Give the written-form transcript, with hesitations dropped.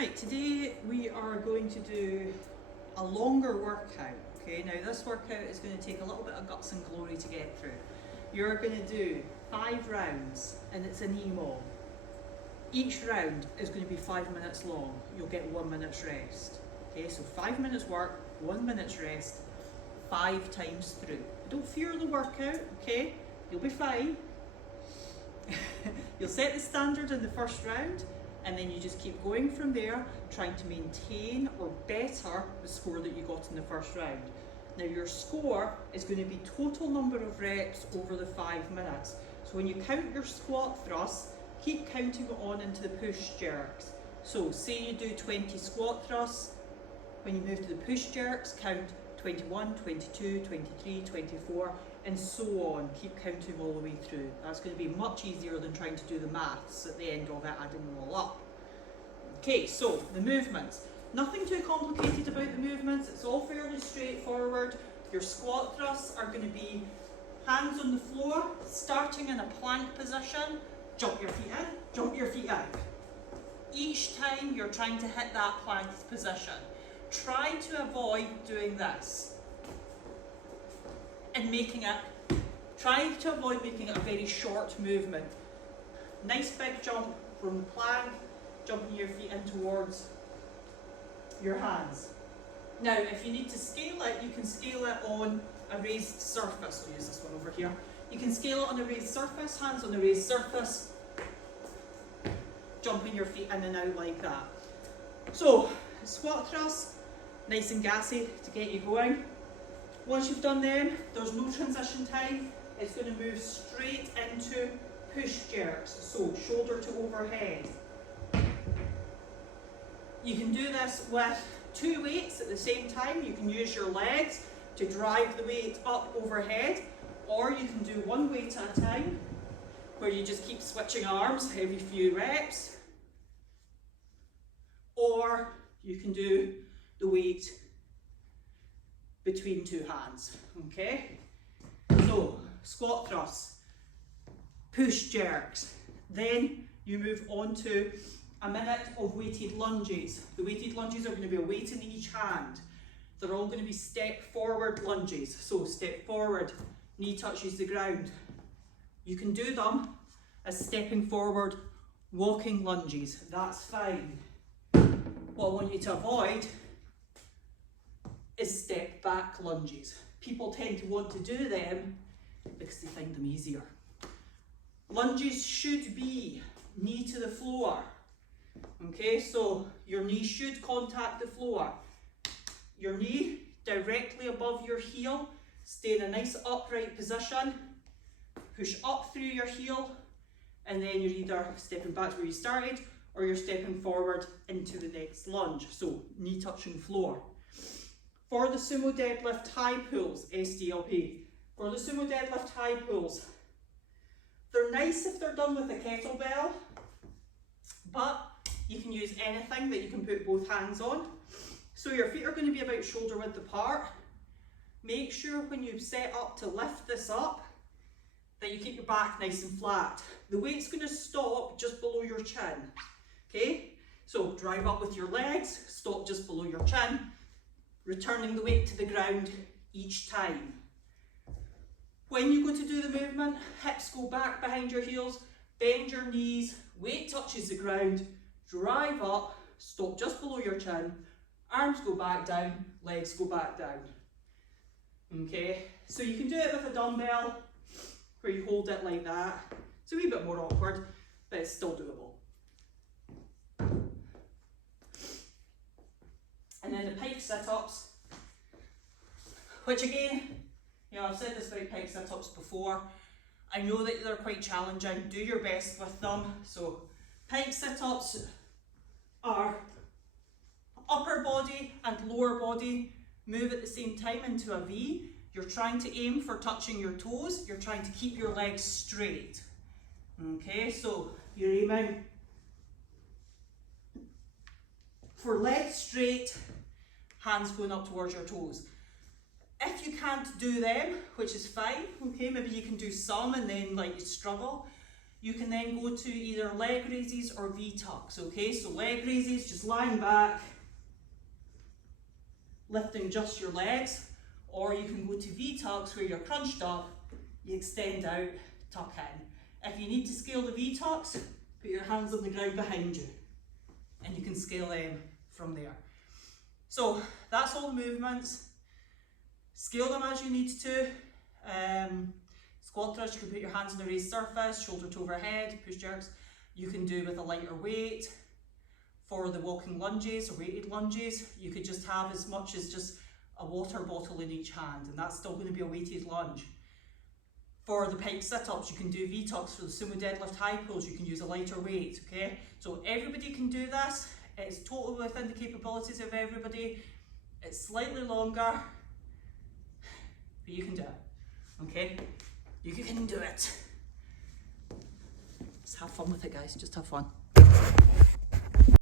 Right, today we are going to do a longer workout. Okay, now this workout is going to take a little bit of guts and glory to get through. You're going to do 5 rounds and it's an EMOM. Each round is going to be 5 minutes long. You'll get 1 minute's rest. Okay, so 5 minutes work, 1 minute's rest, 5 times through. Don't fear the workout, okay? You'll be fine. You'll set the standard in the first round, and then you just keep going from there, trying to maintain or better the score that you got in the first round. Now your score is going to be total number of reps over the 5 minutes. So when you count your squat thrusts, keep counting it on into the push jerks. So say you do 20 squat thrusts, when you move to the push jerks, count 21, 22, 23, 24, and so on. Keep counting all the way through. That's going to be much easier than trying to do the maths at the end of it, adding them all up. Okay, so the movements. Nothing too complicated about the movements. It's all fairly straightforward. Your squat thrusts are going to be hands on the floor, starting in a plank position. Jump your feet in, jump your feet out. Each time you're trying to hit that plank position. Try to avoid doing this and try to avoid making it a very short movement. Nice big jump from the plank, jumping your feet in towards your hands. Now, if you need to scale it, you can scale it on a raised surface. We'll use this one over here. You can scale it on a raised surface, hands on a raised surface, jumping your feet in and out like that. So, squat thrust, nice and gassy to get you going. Once you've done them, there's no transition time. It's going to move straight into push jerks, so shoulder to overhead. You can do this with 2 weights at the same time. You can use your legs to drive the weight up overhead, or you can do 1 weight at a time, where you just keep switching arms every few reps, or you can do the weight between 2 hands, okay? So, squat thrusts, push jerks, then you move on to a minute of weighted lunges. The weighted lunges are going to be a weight in each hand. They're all going to be step forward lunges. So, step forward, knee touches the ground. You can do them as stepping forward, walking lunges, that's fine. What I want you to avoid is step back lunges. People tend to want to do them because they find them easier. Lunges should be knee to the floor. Okay, so your knee should contact the floor. Your knee directly above your heel. Stay in a nice upright position. Push up through your heel, and then you're either stepping back to where you started or you're stepping forward into the next lunge. So knee touching floor. For the Sumo Deadlift high pulls, SDLP, for the Sumo Deadlift high pulls, they're nice if they're done with a kettlebell, but you can use anything that you can put both hands on. So your feet are going to be about shoulder width apart. Make sure when you set up to lift this up, that you keep your back nice and flat. The weight's going to stop just below your chin. Okay, so drive up with your legs, stop just below your chin, returning the weight to the ground each time. When you go to do the movement, hips go back behind your heels, bend your knees, weight touches the ground, drive up, stop just below your chin, arms go back down, legs go back down. Okay, so you can do it with a dumbbell where you hold it like that. It's a wee bit more awkward, but it's still doable. And then the pike sit-ups, which again, I've said this about pike sit-ups before. I know that they're quite challenging. Do your best with them. So pike sit-ups are upper body and lower body move at the same time into a V. You're trying to aim for touching your toes. You're trying to keep your legs straight. Okay, so you're aiming for legs straight, hands going up towards your toes. If you can't do them, which is fine, okay, maybe you can do some and then like you struggle, you can then go to either leg raises or V-tucks, okay? So leg raises, just lying back, lifting just your legs, or you can go to V-tucks where you're crunched up, you extend out, tuck in. If you need to scale the V-tucks, put your hands on the ground behind you, and you can scale them from there. So that's all the movements. Scale them as you need to. Squat thrust, you can put your hands on the raised surface, shoulder to overhead, push jerks. You can do with a lighter weight. For the walking lunges or weighted lunges, you could just have as much as just a water bottle in each hand, and that's still going to be a weighted lunge. For the pike sit-ups, you can do V-tucks. For the sumo deadlift high pulls, you can use a lighter weight, okay? So everybody can do this. It's totally within the capabilities of everybody. It's slightly longer, but you can do it, okay? You can do it. Just have fun with it, guys, just have fun.